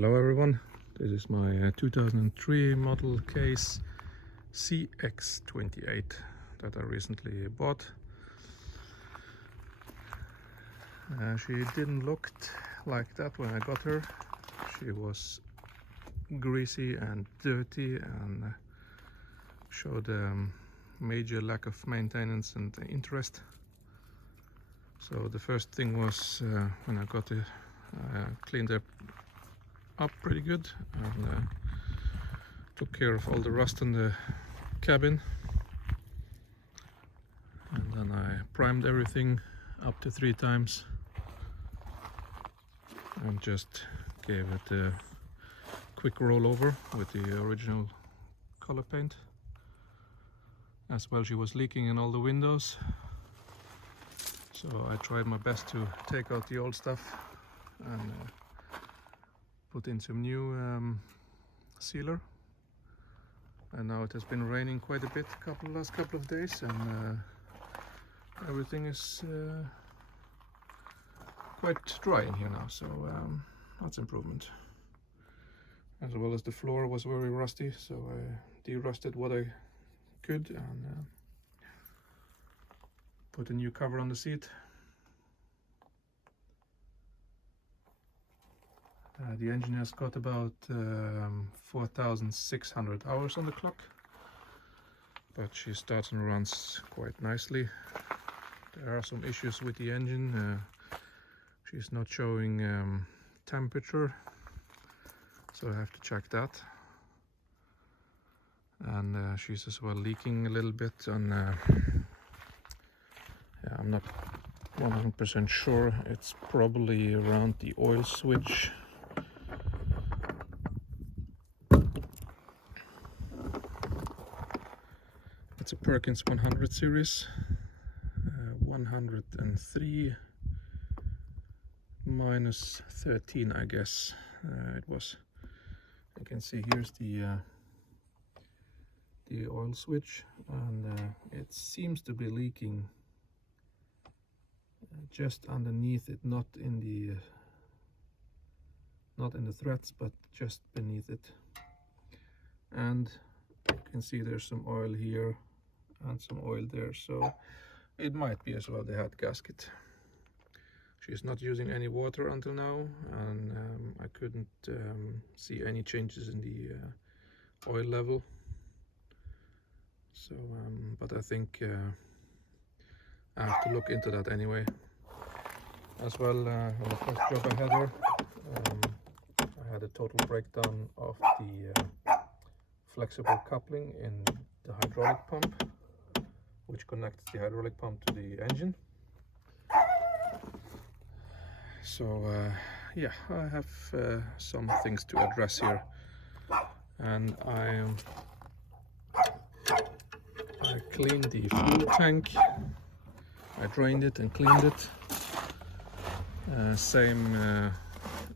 Hello everyone, this is my 2003 model case Cx28 that I recently bought. She didn't look like that when I got her. She was greasy and dirty and showed major lack of maintenance and interest. So the first thing was when I got it, I cleaned her up pretty good and took care of all the rust in the cabin, and then I primed everything up to 3 times and just gave it a quick roll over with the original color paint. As well, she was leaking in all the windows, so I tried my best to take out the old stuff and put in some new sealer. And now it has been raining quite a bit last couple of days, and everything is quite dry in here now, so that's improvement. As well as the floor was very rusty, so I de-rusted what I could and put a new cover on the seat. The engine has got about 4,600 hours on the clock, but she starts and runs quite nicely. There are some issues with the engine. She's not showing temperature, so I have to check that. And she's as well leaking a little bit on yeah, I'm not 100% sure. It's probably around the oil switch. It's a Perkins 100 series, 103 minus 13, I guess it was. You can see here's the oil switch, and it seems to be leaking just underneath it, not in the threads, but just beneath it. And you can see there's some oil here and some oil there, so it might be as well the head gasket. She's not using any water until now, and I couldn't see any changes in the oil level. So but I think I have to look into that anyway. As well, on the first job I had her, I had a total breakdown of the flexible coupling in the hydraulic pump, which connects the hydraulic pump to the engine. So yeah, I have some things to address here, and I cleaned the fuel tank. I drained it and cleaned it. Same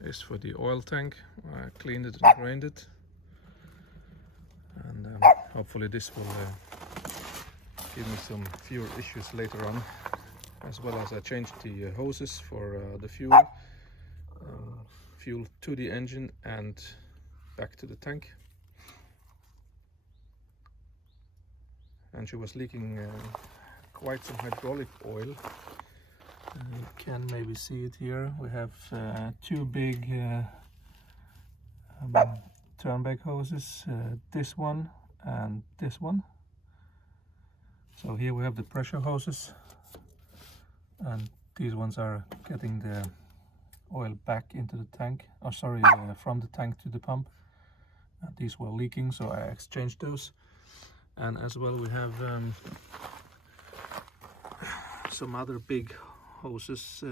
is for the oil tank. I cleaned it and drained it, and hopefully this will give me some fewer issues later on. As well as I changed the hoses for the fuel to the engine and back to the tank. And she was leaking quite some hydraulic oil. You can maybe see it here. We have 2 big turn-back hoses, this one and this one. So here we have the pressure hoses, and these ones are getting the oil back into the tank, oh sorry, from the tank to the pump. These were leaking, so I exchanged those. And as well, we have some other big hoses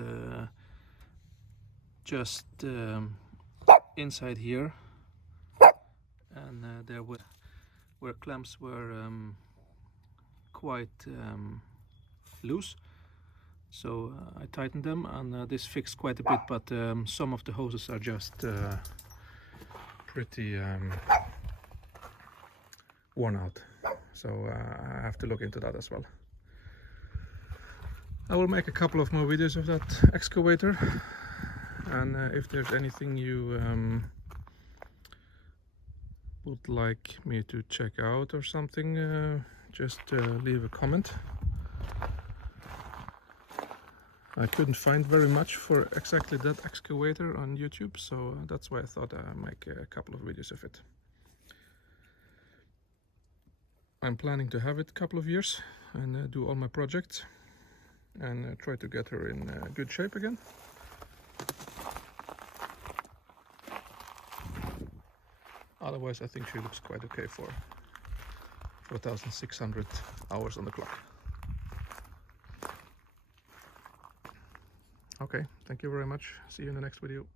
just inside here, and there where clamps were quite loose, so I tightened them, and this fixed quite a bit, but some of the hoses are just pretty worn out, so I have to look into that as well. I will make a couple of more videos of that excavator, and if there's anything you would like me to check out or something, just leave a comment. I couldn't find very much for exactly that excavator on YouTube, so that's why I thought I'd make a couple of videos of it. I'm planning to have it a couple of years and do all my projects and try to get her in good shape again. Otherwise, I think she looks quite okay for 4,600 hours on the clock. Okay, thank you very much. See you in the next video.